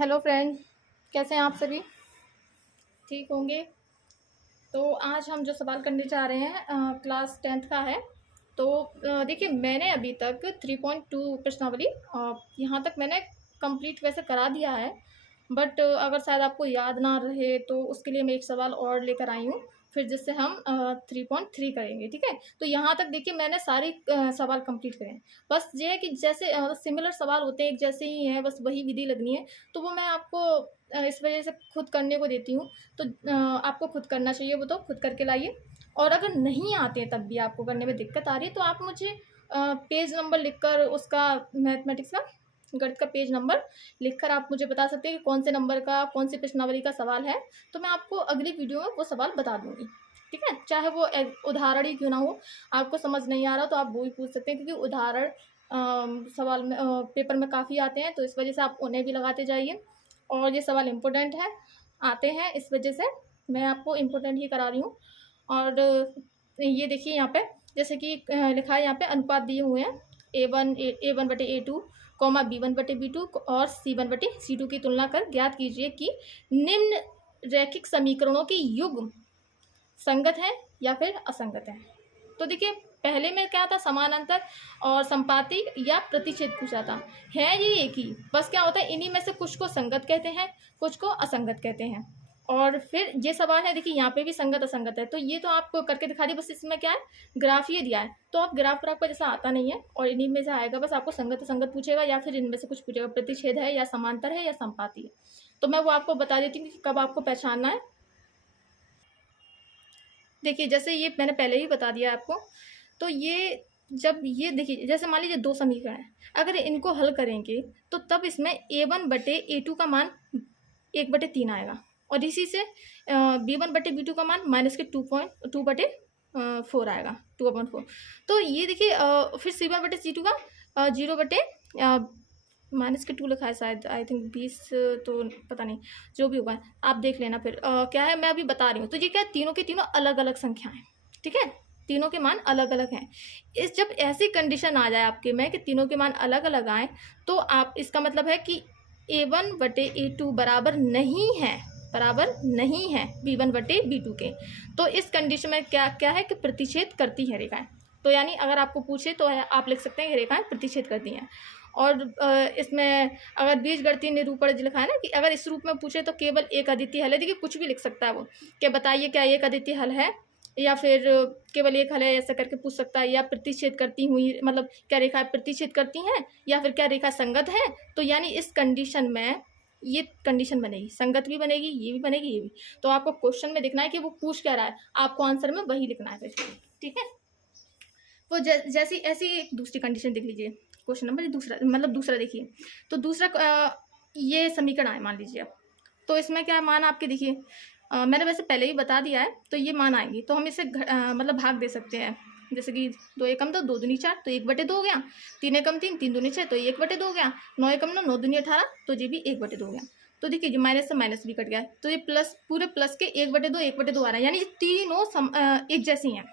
Hello friend, कैसे हैं आप सभी? ठीक होंगे। तो आज हम जो सवाल करने जा रहे हैं क्लास 10th का है। तो देखिए, मैंने अभी तक 3.2 प्रश्नावली यहाँ तक मैंने कंप्लीट वैसे करा दिया है। बट अगर शायद आपको याद ना रहे तो उसके लिए मैं एक सवाल और लेकर आई हूँ, फिर जिससे हम 3.3 करेंगे। ठीक है, तो यहाँ तक देखिए मैंने सारे सवाल कंप्लीट करे हैं। बस ये है कि जैसे सिमिलर सवाल होते हैं, एक जैसे ही हैं, बस वही विधि लगनी है। तो वो मैं आपको इस वजह से खुद करने को देती हूँ। तो आपको खुद करना चाहिए, वो तो खुद करके लाइए। और अगर नहीं आते तब भी आपको करने में दिक्कत आ रही है तो आप मुझे पेज नंबर लिखकर, उसका मैथमेटिक्स का गणित का पेज नंबर लिखकर आप मुझे बता सकते हैं कि कौन से नंबर का, कौन सी प्रश्नावली का सवाल है। तो मैं आपको अगली वीडियो में वो सवाल बता दूंगी। ठीक है, चाहे वो उदाहरण ही क्यों ना हो। आपको समझ नहीं आ रहा तो आप वो ही पूछ सकते हैं, क्योंकि उदाहरण सवाल में पेपर में काफ़ी आते हैं, तो इस वजह से आप उन्हें भी लगाते जाइए। और ये सवाल इम्पोर्टेंट है, आते हैं, इस वजह से मैं आपको इम्पोर्टेंट ही करा रही हूँ। और ये देखिए यहाँ पे, जैसे कि लिखा है यहाँ पे अनुपात दिए हुए हैं। A1 बटे A2 कॉमा B1 बटे B2 और C1 बटे C2 की तुलना कर ज्ञात कीजिए कि निम्न रैखिक समीकरणों की युग्म संगत है या फिर असंगत है। तो देखिए, पहले में क्या था, समानांतर और संपाती या प्रतिच्छेद पूछा था। है ये एक ही, बस क्या होता है, इन्हीं में से कुछ को संगत कहते हैं, कुछ को असंगत कहते हैं। और फिर ये सवाल है, देखिए यहाँ पे भी संगत असंगत है, तो ये तो आपको करके दिखा दी। बस इसमें क्या है, ग्राफ ये दिया है, तो आप ग्राफ पर आपको जैसा आता नहीं है और इन्हीं में से आएगा। बस आपको संगत असंगत पूछेगा या फिर इनमें से कुछ पूछेगा, प्रतिच्छेद है या समांतर है या संपाती है। तो मैं वो आपको बता देती हूँ कि कब आपको पहचानना है। देखिए, जैसे ये मैंने पहले ही बता दिया आपको। तो ये जब ये देखिए, जैसे मान लीजिए दो समीकरण हैं, अगर इनको हल करेंगे तो तब इसमें A1 बटे A2 का मान 1/3 आएगा, और इसी से B1 बटे B2 का मान -2.2/4 आएगा, 2/4। तो ये देखिए, फिर C1 बटे C2 का 0/-2 लिखा है शायद, आई थिंक 20, तो पता नहीं, जो भी होगा आप देख लेना। फिर क्या है, मैं अभी बता रही हूँ। तो ये क्या है, तीनों के तीनों अलग अलग संख्याएं। ठीक है, तीनों के मान अलग अलग हैं। इस जब ऐसी कंडीशन आ जाए आपके में कि तीनों के मान अलग अलग आए, तो आप, इसका मतलब है कि A1 बटे A2 बराबर नहीं है, बराबर नहीं है B1 बटे B2 के। तो इस कंडीशन में क्या क्या है कि प्रतिच्छेद करती है रेखाएं। तो यानी अगर आपको पूछे तो आप लिख सकते हैं कि रेखाएं प्रतिच्छेद करती हैं। और इसमें अगर बीजगणितीय निरूपण लिखा है ना, कि अगर इस रूप में पूछे तो केवल एक अद्वितीय हल है। देखिए, कुछ भी लिख सकता है वो, कि बताइए क्या एक अद्वितीय हल है, या फिर केवल एक हल है, ऐसा करके पूछ सकता है। या प्रतिच्छेद करती हुई, मतलब क्या रेखा प्रतिच्छेद करती हैं, या फिर क्या रेखा संगत है। तो यानी इस कंडीशन में ये कंडीशन बनेगी, संगत भी बनेगी, ये भी बनेगी, ये भी। तो आपको क्वेश्चन में दिखना है कि वो पूछ क्या रहा है, आपको आंसर में वही लिखना है। ठीक है, वो जैसी ऐसी एक दूसरी कंडीशन देख लीजिए। क्वेश्चन नंबर दूसरा, मतलब दूसरा देखिए। तो दूसरा ये समीकरण आए, मान लीजिए अब। तो इसमें क्या मान आपके देखिए, मैंने वैसे पहले ही बता दिया है। तो ये मान आएंगी, तो हम इसे मतलब भाग दे सकते हैं। जैसे कि 2 एकम 2, 2 दूनी 4, तो 1/2 हो गया। 3 एकम 3, 3 दूनी 6, तो 1/2 हो गया। 9 एकम 9, 9 दूनी 18, तो ये भी 1/2 हो गया। तो देखिए, जो माइनस से माइनस भी कट गया, तो ये प्लस, पूरे प्लस के 1/2 1/2 आ रहा है, यानी ये तीनों एक जैसी हैं,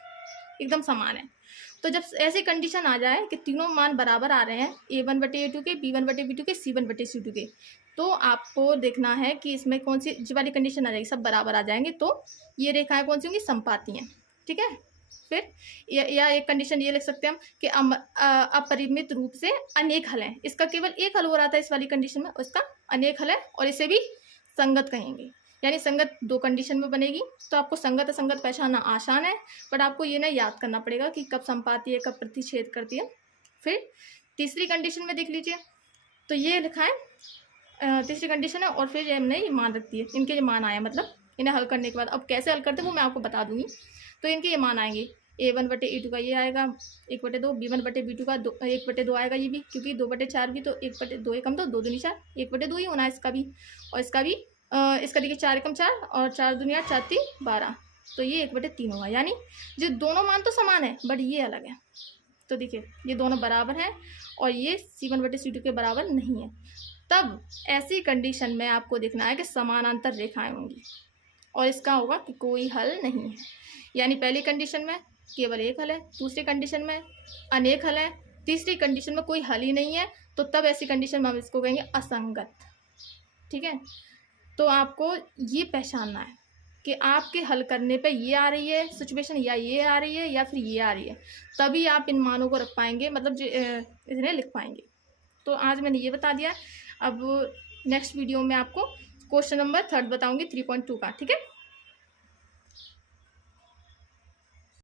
एकदम समान है। तो जब ऐसी कंडीशन आ जाए कि तीनों मान बराबर आ रहे हैं, A1 बटे A2 के, B1 बटे B2 के, C1 बटे C2 के, तो आपको देखना है कि इसमें कौन सी जी वाली कंडीशन आ जाएगी, सब बराबर आ जाएंगे, तो ये रेखाएं कौन सी होंगी, समपाती हैं। ठीक है, फिर या एक कंडीशन ये लिख सकते हैं हम कि अपरिमित रूप से अनेक हल हैं। इसका केवल एक हल हो रहा था इस वाली कंडीशन में, उसका अनेक हल है, और इसे भी संगत कहेंगे। यानी संगत दो कंडीशन में बनेगी। तो आपको संगत असंगत पहचानना आसान है, बट आपको ये ना याद करना पड़ेगा कि कब संपाती है, कब प्रतिच्छेद करती है। फिर तीसरी कंडीशन में देख लीजिए, तो ये लिखा है तीसरी कंडीशन है, और फिर हमने ये मान रखती है, इनके ये मान आया, मतलब इन्हें हल करने के बाद अब कैसे हल करते हैं वो मैं आपको बता दूंगी। तो इनके ये मान आएंगे, A1 बटे A2 का ये आएगा 1/2, B1 बटे B2 का 1/2 आएगा, ये भी, क्योंकि 2/4 भी, तो 1/2 एकम 2, 2 दूनी 4, 1/2 ही होना है इसका भी। और इसका भी इसका देखिए 4 एकम 4 और 4 दूनी 8, 4 3 12, तो ये 1/3 होगा। यानी जो दोनों मान तो समान है, बट ये अलग है। तो देखिए, ये दोनों बराबर हैं और ये C1 बटे C2 के बराबर नहीं है। तब ऐसी कंडीशन में आपको देखना है कि समानांतर रेखाएं होंगी, और इसका होगा कि कोई हल नहीं है। यानी पहली कंडीशन में केवल एक हल है, दूसरी कंडीशन में अनेक हल है, तीसरी कंडीशन में कोई हल ही नहीं है। तो तब ऐसी कंडीशन में हम इसको कहेंगे असंगत। ठीक है। तो आपको ये पहचानना है कि आपके हल करने पे ये आ रही है सिचुएशन, या ये आ रही है, या फिर ये आ रही है, तभी आप इन मानों को रख पाएंगे, मतलब इन्हें लिख पाएंगे। तो आज मैंने ये बता दिया। अब नेक्स्ट वीडियो में आपको क्वेश्चन नंबर 3 बताऊंगी 3.2 का, ठीक है।